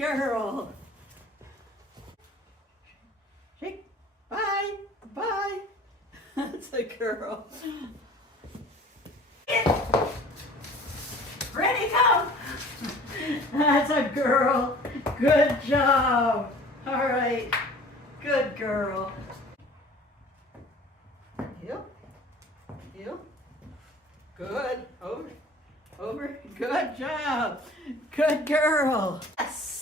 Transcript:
girl. Shake. Bye. Bye. That's a girl. Ready, go. That's a girl. Good job. All right. Good girl. Yep. Yep. Good. Over. Over. Good job. Good girl. Yes.